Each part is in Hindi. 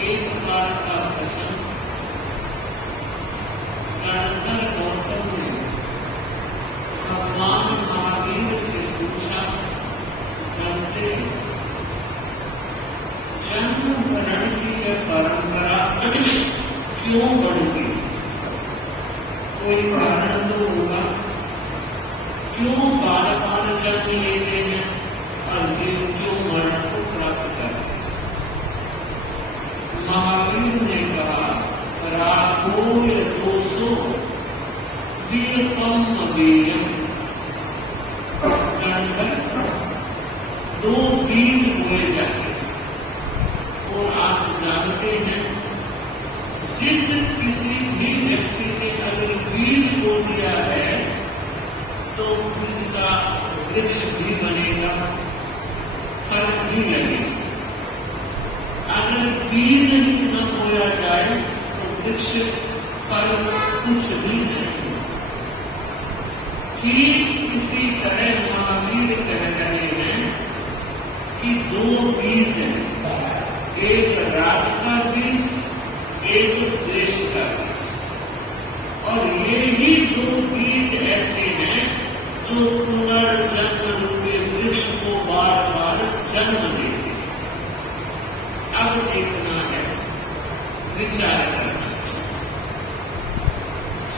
एक प्रकार का प्रश्न गौतम ने भगवान महावीर से पूछा, कहते जन्म मरण की यह परंपरा क्यों बढ़ गई? कोई कारण तो होगा। क्यों बार बार जन्म लेते हैं और जीव क्यों मरण को प्राप्त करते? महावीर ने कहा, राघो दोषो वीरपम अवेयम। दो बीज बोए जाते और आप जानते हैं जिस किसी भी व्यक्ति ने अगर बीज बो दिया है तो उसका वृक्ष भी बनेगा, फल भी लगेगा। अगर बीज ही न बोया जाए तो वृक्ष फल कुछ भी नहीं। ठीक इसी तरह महावीर कह रहे हैं कि दो बीज हैं, एक राग का बीज, एक द्वेष का बीज। और ये ही दो बीज ऐसे हैं जो पुनर्जन्म रूपी वृक्ष को बार बार जन्म देते हैं। अब देखना है, विचार करना है।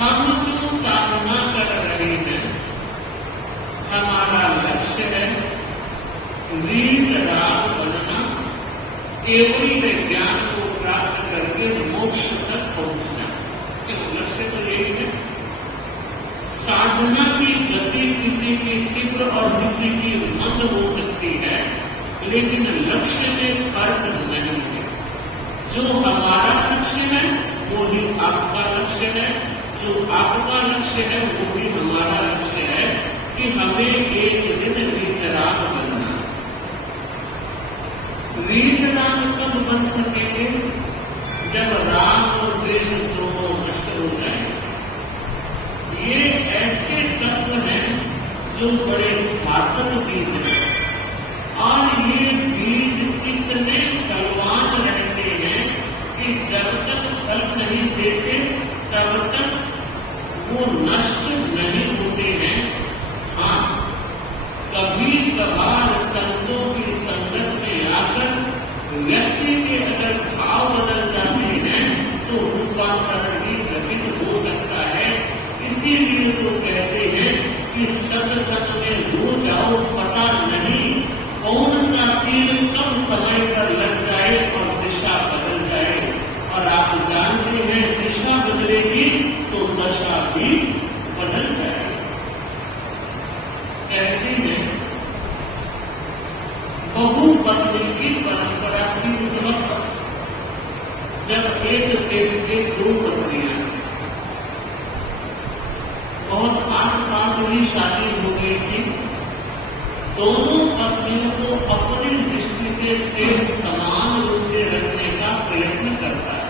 हम जो साधना कर रहे हैं, हमारा लक्ष्य है वीर राग बनना, केवल ज्ञान को प्राप्त करके मोक्ष तक पहुंचना। क्यों? लक्ष्य तो यही है। साधना की गति किसी की तीव्र और किसी की मंद हो सकती है, लेकिन लक्ष्य में फर्क नहीं है। जो हमारा लक्ष्य है वो ही आपका लक्ष्य है, जो आपका लक्ष्य है वो भी हमारा लक्ष्य है कि हमें एक दिन वीतराग बनना। वीतराग कब बन सकेंगे? जब राग और द्वेष दोनों नष्ट हो जाए। ये ऐसे तत्व हैं जो बड़े घातक बीज हैं और ये बीज इतने बलवान रहते हैं कि जब तक फल नहीं देते तब तक वो नष्ट नहीं होते हैं। हाँ, कभी कभार संतों की संगत में आकर व्यक्ति के अगर भाव बदल जाते हैं तो रूपांतरण भी घटित हो सकता है। इसीलिए तो कहते हैं कि सत्संग में हो जाओ, पता नहीं कौन सा तीर कब समय पर लग जाए और दिशा बदल जाए। और आप जानते हैं दिशा बदलेगी तो दशा भी बदल जाएगी। कहते हैं बहु पत्नी की परंपरा थी उस वक्त जब एक सेठ के दो पत्नियां, बहुत आस पास ही शादी हो गई थी। दोनों पत्नियों को अपनी दृष्टि से सेठ समान रूप से रखने का प्रयत्न करता है।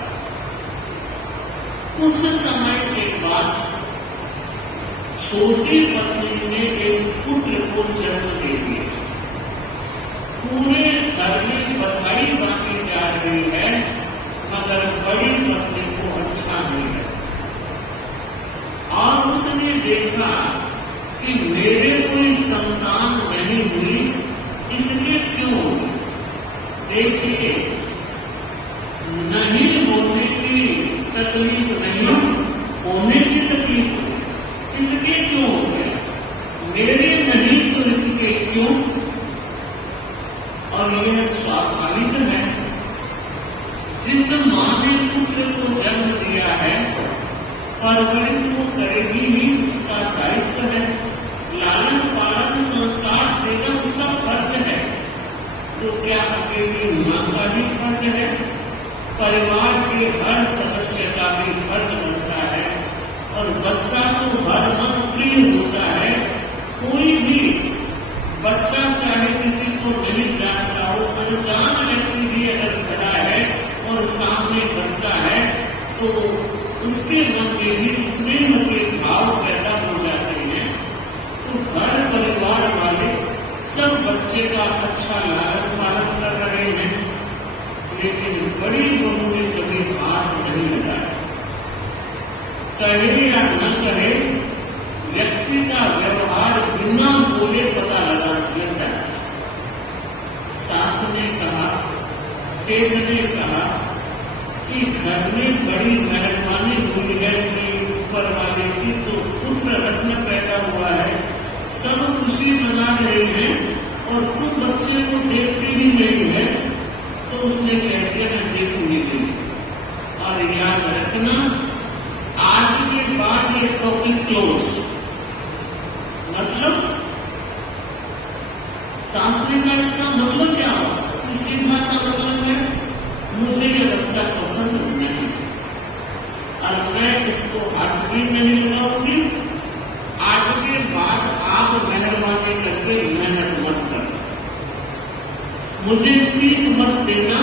कुछ समय के बाद छोटी पत्नी ने एक पुत्र को जन्म दे दिया। पूरे घर में बधाई बांटी जा रही है, मगर बड़ी पत्नी को अच्छा नहीं है। और उसने देखा कि मेरे कोई संतान नहीं हुई, इसलिए क्यों? देखिए, नहीं होने की तकलीफ नहीं, होने की तकलीफ इसके क्यों हो गया? मेरे नहीं तो इसके क्यों? और यह स्वाभाविक है। जिस मां ने पुत्र को जन्म दिया है, परवरिश को करेगी ही, उसका दायित्व है। लालन पालन संस्कार देना उसका फर्ज है। तो क्या अकेली मां का भी फर्ज है? परिवार के हर सदस्य का भी फर्ज बनता है। और बच्चा तो हर मन प्रिय होता है। कोई भी बच्चा चाहे किसी को नहीं जानता हो, अनजान व्यक्ति भी अगर खड़ा है और सामने बच्चा है तो उसके मन में भी स्नेह के भाव पैदा हो जाते हैं। तो घर परिवार वाले सब बच्चे का अच्छा लालन पालन कर रहे हैं, लेकिन बड़ी बहू ने कभी हाथ नहीं लगाया। कहे या न कहे, व्यक्ति का व्यवहार बिना बोले पता लगा दिया जाए। सास ने कहा, सेठ ने कहा कि घर में बड़ी मेहरबानी हुई है कि ऊपर वाले की, तो पुत्र रत्न पैदा हुआ है, सब खुशी मना रहे हैं और तुम बच्चे को देखते ही नहीं है। तो उसने कह दिया मैं देखूंगी नहीं। और याद रखना, आज के बाद ये टॉपिक क्लोज। मतलब शास्त्री का इसका मतलब क्या हो? सीधा सा मतलब है मुझे ये बच्चा पसंद नहीं और मैं इसको हाथ भी नहीं लगाऊंगी। आज के बाद आप मेहरबानी करके मेहनत मत कर, मुझे सीख मत देना,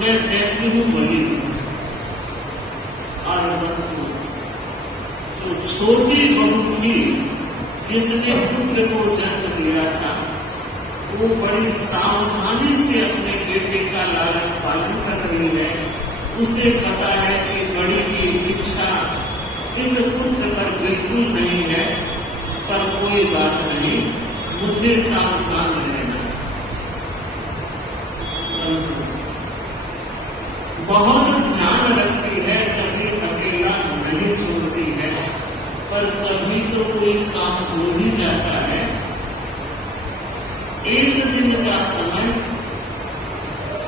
मैं जैसी हूं वही हूं। और जो छोटी बहू थी जिसने पुत्र को जन्म दिया था, वो बड़ी सावधानी से अपने बेटे का लालन पालन कर रही है। उसे पता है कि बड़ी की इच्छा इस पुत्र पर बिल्कुल नहीं है, पर कोई बात नहीं, मुझे सावधान रहना। बहुत ध्यान रखती है, कभी अकेला नहीं छोड़ती है, पर कभी तो कोई काम हो ही जाता है। एक दिन का समय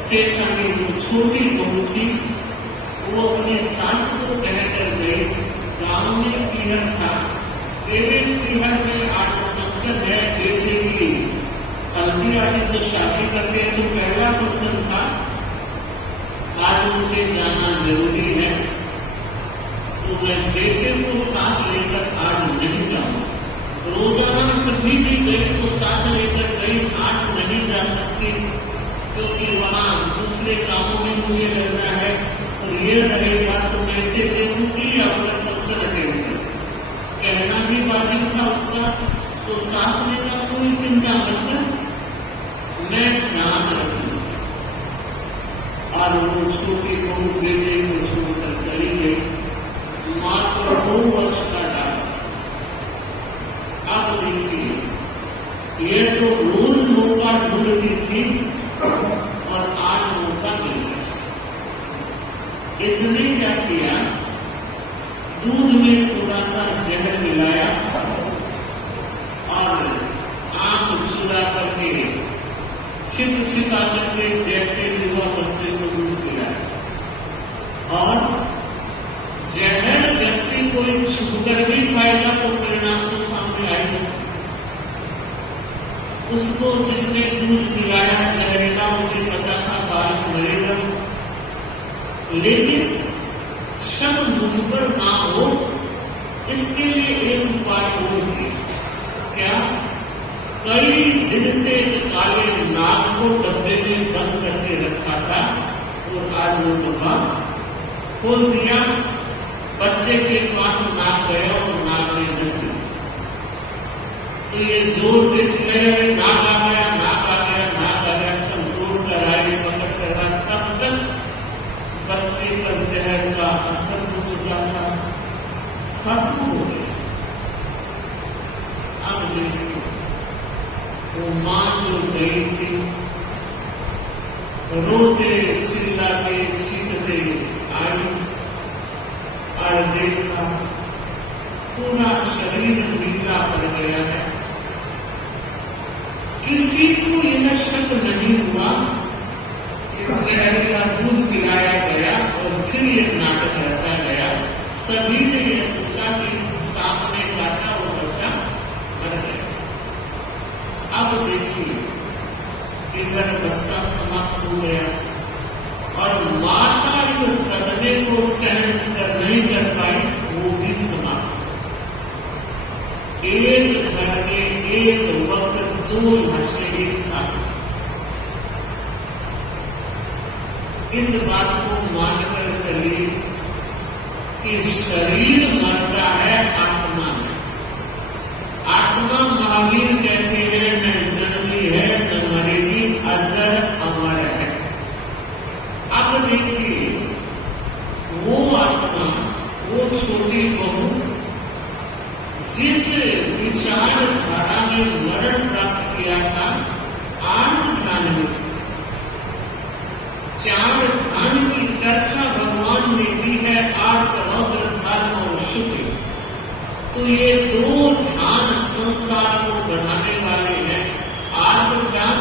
सेठानी जो छोटी बहू थी, वो अपनी सास को कहकर गई, गांव में पीहर था, बेटे पीहर में आज फंक्शन है, बेटे की हल्दी आदि तो शादी करते हैं, तो पहला फंक्शन था, आज मुझे जाना जरूरी है, तो मैं बेटे को साथ लेकर आज नहीं जाऊंगा। रोजाना कभी भी गई तो साथ लेकर गई, आज नहीं जा सकती क्योंकि वहां दूसरे कामों में मुझे लगना है, और ये रहेगा तो कैसे देखूंगी या अपना फंक्शन अटेंड कर। कहना भी वाजिब था उसका, तो साथ में का कोई चिंता मत कर, मैं ध्यान रखूंगी। और वो छोटी बहू बेटे को छोड़कर चली गई। मात्र 2 वर्ष का डाला। आप देखिए, ये तो रोज मौका ढूंढती थी और आज मौका मिल गया। इसने क्या किया, दूध में थोड़ा सा जहर मिलाया और आंख चुरा करके छिपा करके जैसे युवा बच्चे को दूध पिलाया। और जहर व्यक्ति कोई छूकर भी पाएगा तो परिणाम तो सामने आएगा। उसको जिसने दूध पिलाया जहरीला, उसे पता था बालक मरेगा, लेकिन शक मुझ पर ना हो इसके लिए एक उपाय और किया। क्या? कई दिन से काले नाग को डब्बे में बंद करके रखा था और आज वो डब्बा खोल दिया। बच्चे के पास नाग गया और नाग ने डस दिया। तो ये जोर से चिल्लाया, नाग आ गया, नाग आ गया, नाग आ गया, सब तोड़ कर आए, पकड़ कर आए। तब तक बच्चे पर जहर का असर हो चुका था, खत्म हो गया। अब देखिए, वो मां जो गई थी, रोते चिल्लाते चीखते आई और देखा पूरा शरीर नीला पड़ गया है। किसी को यह शक नहीं हुआ कि जहरीला दूध पिलाया गया और फिर यह नाटक रचा गया। सभी ने यह सोचा कि सामने काटा और बच्चा मर गया। अब देखिए, इधर बच्चा समाप्त हो गया और माता इस सदमे को सहन नहीं कर पाई, वो भी समाप्त। एक घर में एक वक्त 2 भाषे एक साथ। इस बात को मानकर चलिए कि शरीर मरता है, आत्मा में। आत्मा महावीर कहते हैं न जन्मी है न मरेगी, अजर अमर है। अब देखिए वो आत्मा, वो छोटी बहू जिस विचारधारा में मरण प्राप्त किया था, आठ ध्यान में, चार ध्यान की चर्चा भगवान ने दी है, आर्थ रौद्र धर्म और शुक्र। तो ये दो ध्यान संसार को बढ़ाने वाले हैं। आर्थ ध्यान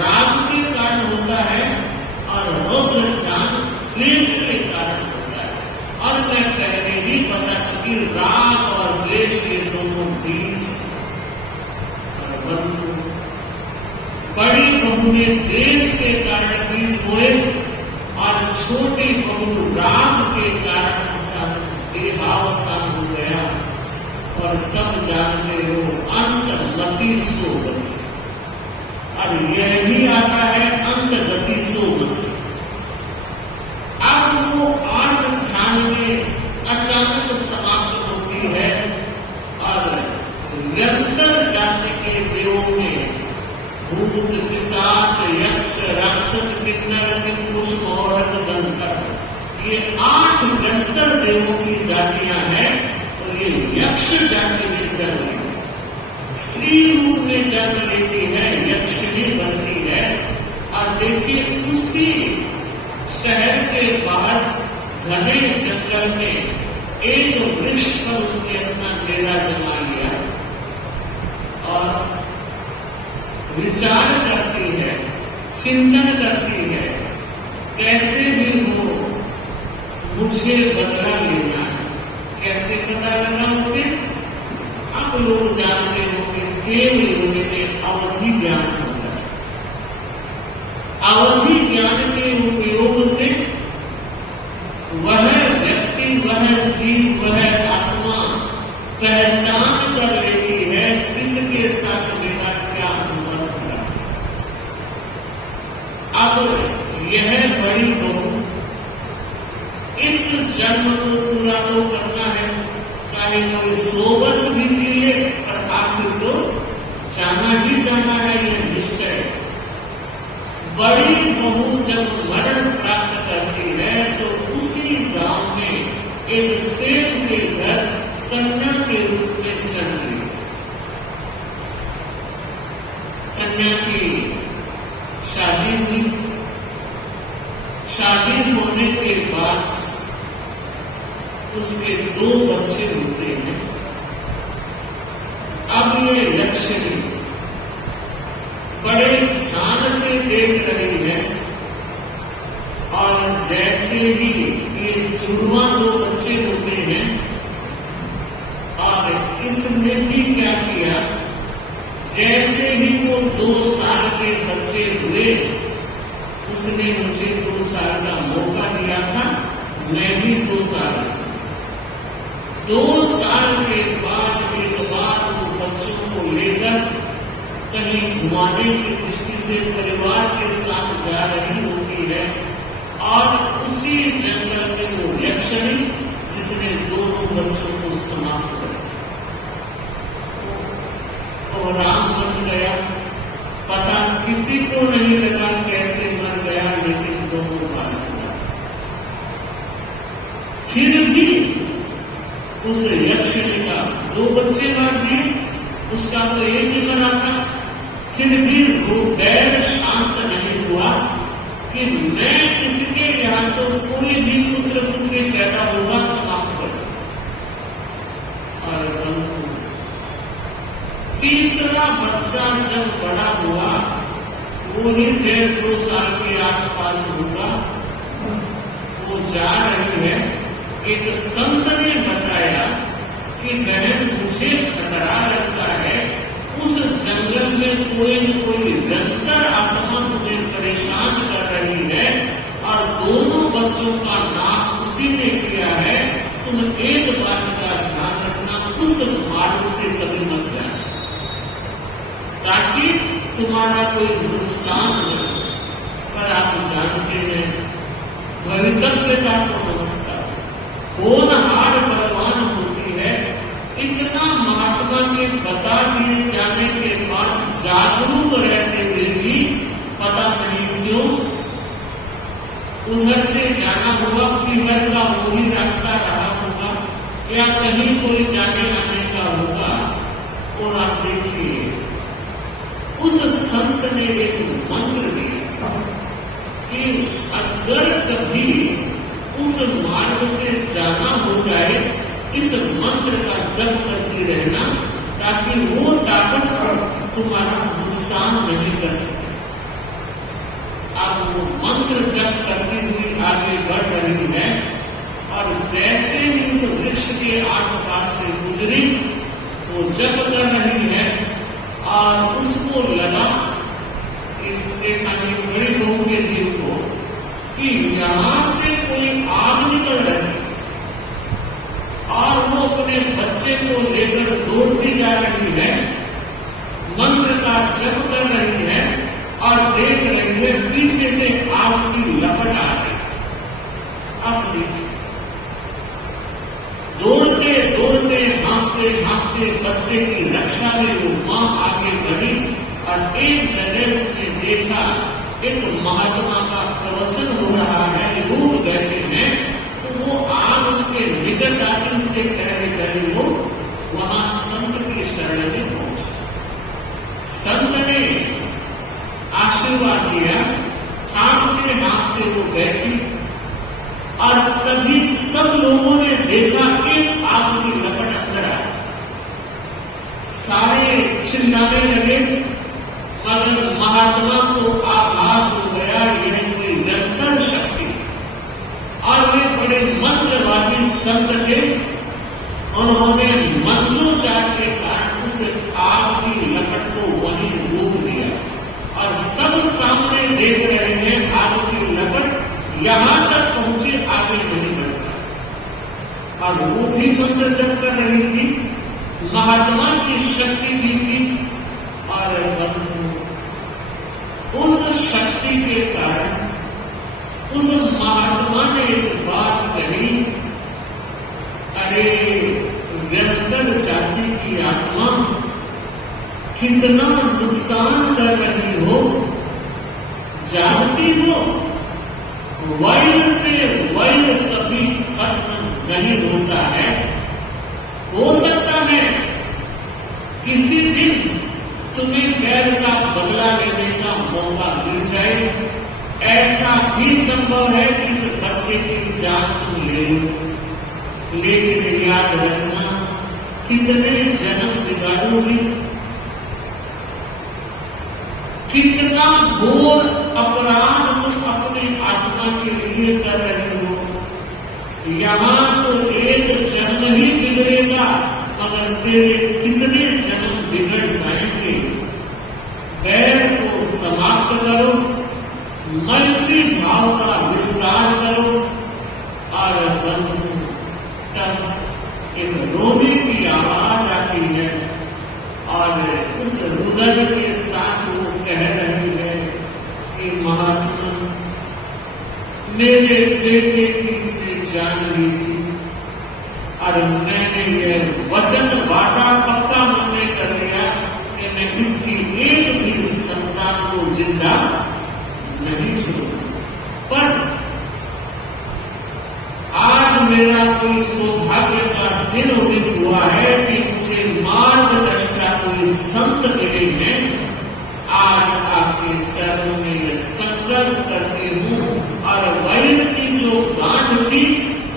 राग के कारण होता है और रौद्र ध्यान क्लेश के कारण होता है। और मैं पहले ही बता चुकी, राग और क्लेश के दोनों बीज बड़ी बहू ने देश के कारण बीज बोए और छोटी बहू राग के कारण अचानक देहावसान हो गया। और सब जानते हो अंत गति सो गति, और यह भी आता है अंत गति सो गति। अब वो आर्थ ध्यान में अचानक समाप्त होती है और निरंतर जाति के देवों में भूत पिशाच यक्ष राक्षस किन्नर किंकुश मौरत गंधर्व, ये 8 गंधर्व देवों की जातियां हैं। और ये यक्ष जाति में जन्म लेती है, स्त्री रूप में जन्म लेती है, यक्षिणी बनती है। और देखिए उसी शहर के बाहर घने जंगल में एक वृक्ष पर उसने अपना डेरा जमा लिया और विचार करती है, चिंतन करती है, कैसे भी हो मुझे बदला लेना है। कैसे पता लगा उसे? आप लोग जानते हो कि देव योनि में अवधि ज्ञान होता है। अवधि ज्ञान के उपयोग से वह व्यक्ति, वह जीव, वह आत्मा पहचान कर लेती है किसके साथ मेरा क्या अनुबंध है। अब यह बड़ी बहू इस जन्म को पूरा तो करना है, चाहे कोई 100 वर्ष भी जिए, और आखिर तो जाना ही जाना है, यह निश्चय। बड़ी बहू जब मरण प्राप्त करती है तो उसी गांव में एक सेठ के घर कन्या के रूप में जन्म ली। कन्या की शादी हुई। शादी होने के बाद उसके 2 बच्चे होते हैं। अब ये यक्षिणी बड़े ध्यान से देख रही है और जैसे ही ये जुड़वा 2 बच्चे होते हैं, और इसने भी क्या किया, जैसे ही वो 2 साल के बच्चे हुए, उसने मुझे 2 साल का मौका दिया था, मैं भी 2 साल 2 साल के बाद एक बार वो बच्चों को लेकर कहीं घुमाने की दृष्टि से परिवार के साथ जा रही होती है। और उसी जंगल में वो यक्षिणी जिसने दोनों बच्चों को समाप्त कर और राम बच गया। पता किसी को नहीं लगा कैसे मर गया, लेकिन दोनों मार गया। फिर भी उस यक्षिणी का 2 बच्चे मार दिए, उसका तो एक ही बना था। फिर भी वो गैर शांत नहीं हुआ कि मैं इसके यहां तो कोई भी पुत्र पुत्री पैदा होगा समाप्त कर। और तीसरा बच्चा जब बड़ा हुआ, वो ही 1.5-2 साल के आसपास होगा, वो जा रही है। एक संत ने बताया कि बहन मुझे खतरा लगता है, उस जंगल में कोई न कोई निरंतर आत्मा तुम्हें परेशान कर रही है और दोनों बच्चों का नाश उसी ने किया है। तुम एक बात का ध्यान रखना, उस मार्ग से कभी मत जाए ताकि तुम्हारा कोई नुकसान न हो। पर आप जानते हैं भवितव्यता को नमस्कार, होनहार बलवान होती है। इतना महात्मा के बता दिए जाने के बाद जागरूक रहते हुए भी पता नहीं क्यों उधर से जाना हुआ, पीहर का वही रास्ता रहा होगा या कहीं कोई जाने आने का होगा। और आप देखिए उस संत ने एक मंत्र दिया कि अगर कभी उस मार्ग से जाना हो जाए, इस मंत्र का जप करती रहना ताकि वो ताकत तुम्हारा नुकसान नहीं कर सके। अब वो मंत्र जप करती हुई आगे बढ़ रही है और जैसे ही उस वृक्ष के आसपास से गुजरी वो जप कर रही है और उसको लगा, इससे मानी बड़ी बहू के जीव को, कि यहां से कोई आग निकल रही है और वो अपने बच्चे को लेकर दौड़ती जा रही है, मंत्र का जप कर रही है और देख रही है पीछे से आग की लपट आ रही है। अब देखिए दौड़ते दौड़ते हाँकते बच्चे की रक्षा में वो मां आगे बढ़ी और एक जगह से देखा एक महात्मा का प्रवचन हो रहा है, लोग बैठे हैं, तो वो आग उसके निकट आके उससे कह वो वहां संत की शरण में पहुंचे। संत ने आशीर्वाद दिया, हाँकते वो बैठी और तभी सब लोगों ने देखा एक आग की लपट अंदर आई। सारे चिल्लाने लगे, मगर महात्मा को आभास हो गया यह कोई निरंतर शक्ति और वे बड़े मंत्रवादी संत थे। उन्होंने मंत्रोच्चार के कारण उस आग की लपट को वहीं रोक दिया और सब सामने देख रहे हैं आग की लपट यहां तक पहुंचे, आगे नहीं बढ़ता। और वो भी मंत्र जप कर रही थी, महात्मा की शक्ति भी थी और उस शक्ति के कारण उस महात्मा ने एक बात कही, अरे व्यंतर जाति की आत्मा कितना नुकसान कर रही हो, जानती हो वैर से वैर कभी खत्म नहीं होता है। हो सकता है किसी दिन तुम्हें वैर का बदला लेने का मौका मिल जाए, ऐसा भी संभव है कि इस बच्चे की जान तुम ले लो, लेकिन याद रखना कितने जन्म बिगाड़ोगी, कितना घोर अपराध तुम अपनी आत्मा के लिए कर रहे हो। यहां तो एक जन्म ही बिगड़ेगा, मगर तेरे कितने जन्म बिगड़ जाएंगे। वैर को समाप्त करो, मैत्री भाव का विस्तार करो और तब एक रोने की आवाज आती है और उस रुदन के साथ वो कह रही है कि महात्मा मेरे बेटे की इसने जान ली थी और मैंने ये वचन वादा पक्का हमने कर लिया कि मैं इसकी एक भी संतान को जिंदा नहीं छोड़ूंगा। पर आज मेरा कोई सौभाग्य का दिन उदित हुआ है कि मुझे मार्गदर्शक कोई संत मिले हैं। आज आपके चरणों में ये संकल्प करती हूँ और वैर की जो गांठ थी,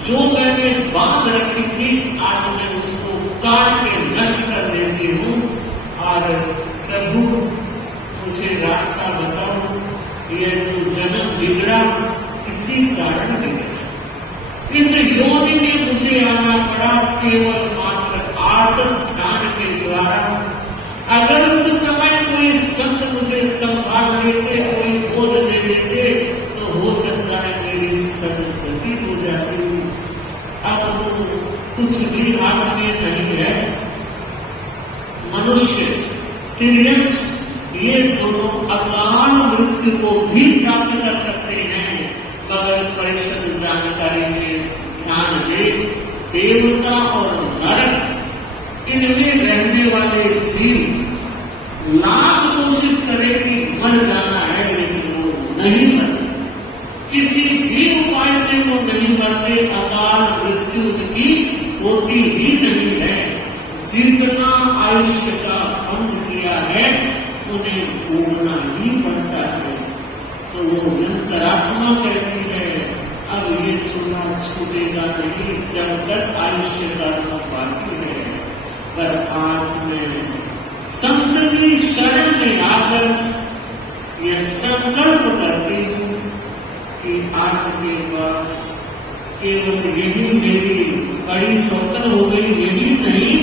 जो मैंने बांध रखी थी, आज मैं उसको काट के नष्ट कर देती हूँ। और प्रभु मुझे रास्ता बताओ, ये जो जन्म बिगड़ा किसी कारण बिगड़ा, इस योनि में मुझे आना पड़ा केवल मात्र आत्म ध्यान के द्वारा। अगर उस समय कोई संत मुझे संभाल लेते, कोई बोध दे देते, तो हो सकता है मेरी सदगति हो जाती। अब तो कुछ भी हाथ में नहीं है। मनुष्य तिर्यंश ये दोनों अकाल मृत्यु को भी प्राप्त कर सकते हैं, मगर परिषद जानकारी में ध्यान दे देवता और नरक इनमें रहने वाले जीव लाख कोशिश करे कि मर जाना है, लेकिन वो नहीं मर सकते, किसी भी उपाय से वो नहीं मरते, अकाल मृत्यु उनकी होती ही नहीं है। जितना आयुष्य का भंग किया है उन्हें भोगना ही पड़ता है। तो वो अंतरात्मा कहती है अब ये चूल्हा छूटेगा नहीं जब तक आयुष्य का बाकी है। पर आज मैं संत की शरण में आकर यह संकल्प करती हूँ कि आज के बाद केवल यही मेरी बड़ी सौतन हो गई, यही नहीं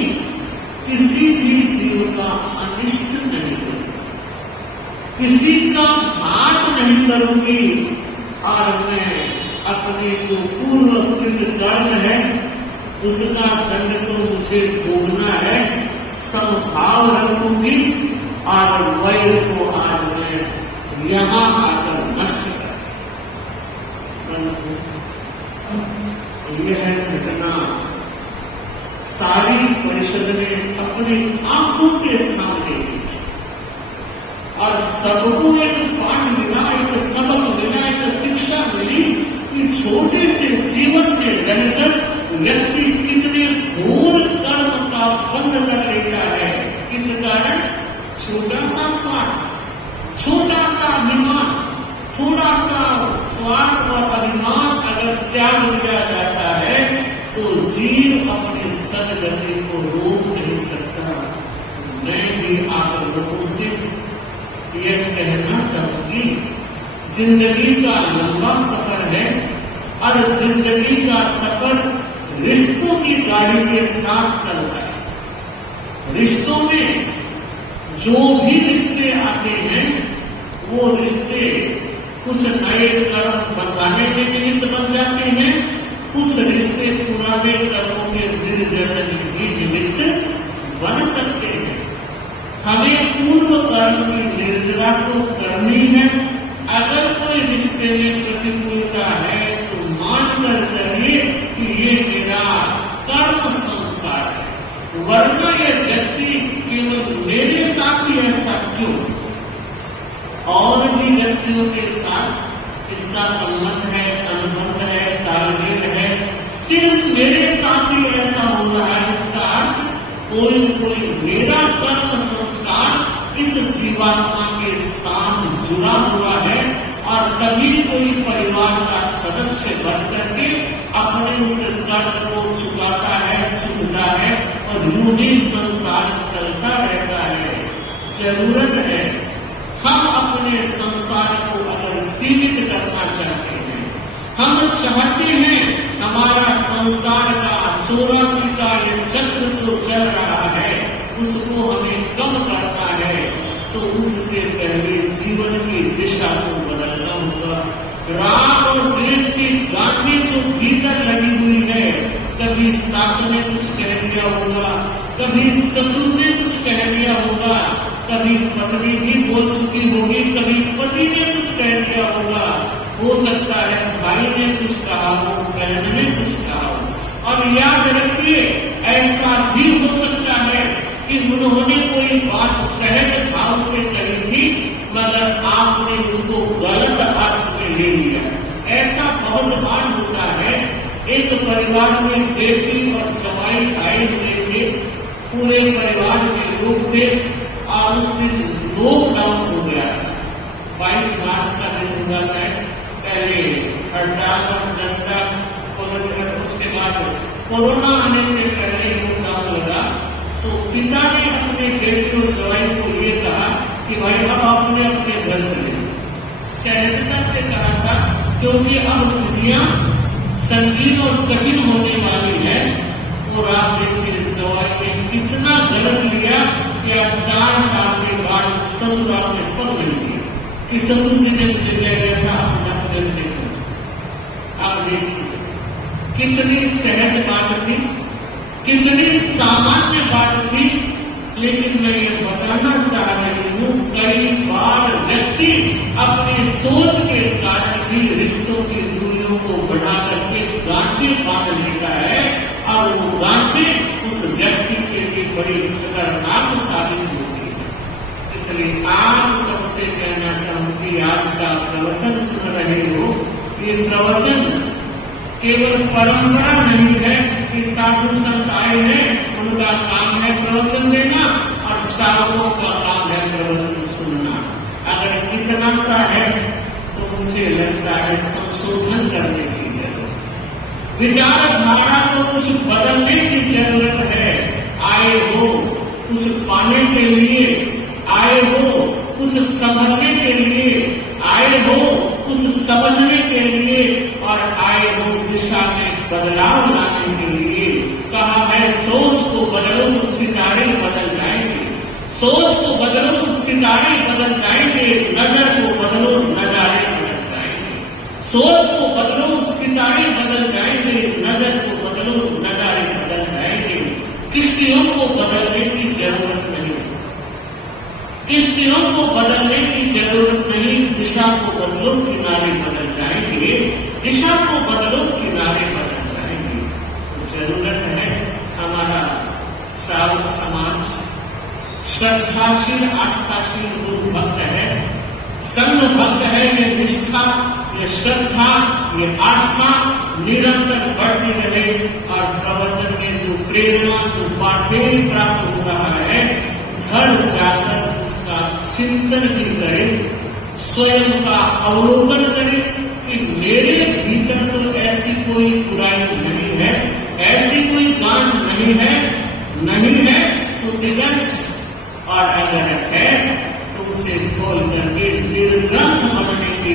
किसी भी जीव का अनिष्ट नहीं करूंगी, किसी का हाथ नहीं करूंगी, और मैं अपने जो पूर्वकृत कर्म है उसका दंड तो मुझे भोगना है, समभाव रखूंगी और वैर को आज मैं यहां आकर नष्ट कर। यह घटना सारी परिषद ने अपनी आंखों के सामने की और सबको एक पाठ मिला, एक सबक मिला, एक शिक्षा मिली कि छोटे से जीवन में रहकर व्यक्ति कितने घोर कर्म का बंध कर लेता है। इस कारण छोटा सा स्वार्थ, छोटा सा अभिमान, थोड़ा सा स्वार्थ और अभिमान अगर त्याग दिया जाता है तो जीव अपनी सदगति को रोक नहीं सकता। मैं भी आप लोगों से यह कहना चाहूंगी, जिंदगी का लंबा सफर है और जिंदगी का सफर रिश्तों की गाड़ी के साथ चलता है। रिश्तों में जो भी रिश्ते आते हैं वो रिश्ते कुछ नए कर्म बनाने के निमित्त बन जाते हैं, कुछ रिश्ते पुराने कर्मों के निर्जलन के निमित्त बन सकते हैं। हमें पूर्व कर्म की निर्जला तो करनी है। अगर कोई रिश्ते में प्रतिकूलता है तो मानकर चलिए कि ये मेरा कर्म संस्कार है, वरना यह व्यक्ति केवल मेरे साथ ही ऐसा क्यों, और भी व्यक्तियों के साथ इसका संबंध है, अनुबंध है, तालमेल है, सिर्फ मेरे साथ ही ऐसा हो रहा है। इसका अर्थ कोई मेरा कर्म संस्कार इस जीवात्मा के साथ जुड़ा हुआ है, और कभी कोई परिवार का सदस्य बन करके अपने उस कर्ज को चुकाता है, चुकता है, और यूं ही संसार चलता रहता है। जरूरत है हम अपने संसार को अगर सीमित करना चाहते हैं, हम चाहते हैं हमारा संसार का 84 का ये चक्र जो चल रहा है उसको हमें कम करना है, तो उससे पहले जीवन की दिशा को बदलना होगा। राग और द्वेष की गांठी जो भीतर लगी हुई है, कभी सास ने कुछ कह दिया होगा, कभी ससुर ने कुछ कह दिया होगा, कभी पत्नी भी बोल चुकी होगी, कभी पति ने कुछ कह दिया होगा, हो सकता है भाई ने कुछ कहा हो, बहन ने कुछ कहा हो। और याद रखिए ऐसा भी हो सकता है कि उन्होंने कोई बात सहज भाव से कही थी, मगर आपने उसको गलत अर्थ में ले लिया। ऐसा बहुत बार होता है। एक परिवार में बेटी और जवाई आए हुए थे, पूरे परिवार के लोग थे, और उस दिन लॉकडाउन हो गया। 22 मार्च का दिन होगा शायद, पहले हड़ताल और जनता, उसके बाद कोरोना आने से पहले लॉकडाउन लगा। तो पिता ने अपने बेटे और जवाई को ये कहा कि भाई अब अपने अपने घर चले। सहजता से कहा था, क्योंकि अब स्थितियां संगीन और कठिन होने वाली है। और आप देखिए जवाई ने कितना गलत लिया कि अब 4 साल के बाद ससुराल में पद नहीं दिया कि ससुर जी ने मुझे ले गया था अपना देखने को। आप देखिए कितनी सहज बात थी, कितनी सामान्य बात थी, लेकिन मैं ये बताना चाह रही हूँ कई बार व्यक्ति अपनी सोच के कारण भी रिश्तों की दूरियों को बढ़ा करके गांठें बांध लेता है, और आज का प्रवचन सुन रहे हो, ये प्रवचन केवल परंपरा नहीं है कि साधु संत आए हैं, उनका काम है प्रवचन देना और साधुओं का काम है प्रवचन सुनना। अगर इतना सा है तो मुझे लगता है संशोधन करने की जरूरत, विचारधारा को कुछ बदलने की जरूरत है। आए हो कुछ पाने के लिए, आए हो कुछ समझने के लिए, आए हो कुछ समझने के लिए और आए हो दिशा में बदलाव लाने के लिए। कहा है सोच को बदलो सितारे बदल जाएंगे, सोच को बदलो सितारे बदल जाएंगे, नजर को बदलो नजारे बदल जाएंगे। सोच को बदलो सितारे बदल जाएंगे, नजर को बदलो नजारे बदल जाएंगे। किश्तियों को बदलने की जरूरत नहीं, किश्तियों को बदलने की जरूरत नहीं, दिशा को बदलो किनारे बदल जाएंगे, दिशा को बदलो किनारे बदल जाएंगे। तो जरूरत है हमारा श्रावक समाज श्रद्धाशील आस्थाशील गुरु भक्त है, संघ भक्त है। ये निष्ठा, ये श्रद्धा, ये आस्था निरंतर बढ़ती रहे और प्रवचन में जो प्रेरणा, जो बातें प्राप्त हो रहा है, घर जाकर उसका चिंतन भी करे, स्वयं का अवलोकन करे कि मेरे भीतर तो ऐसी कोई बुराई नहीं है, ऐसी कोई गांठ नहीं है, नहीं है तो दिग्गज, और अगर है तो उसे खोल करके निर्ग्रंथ बनने की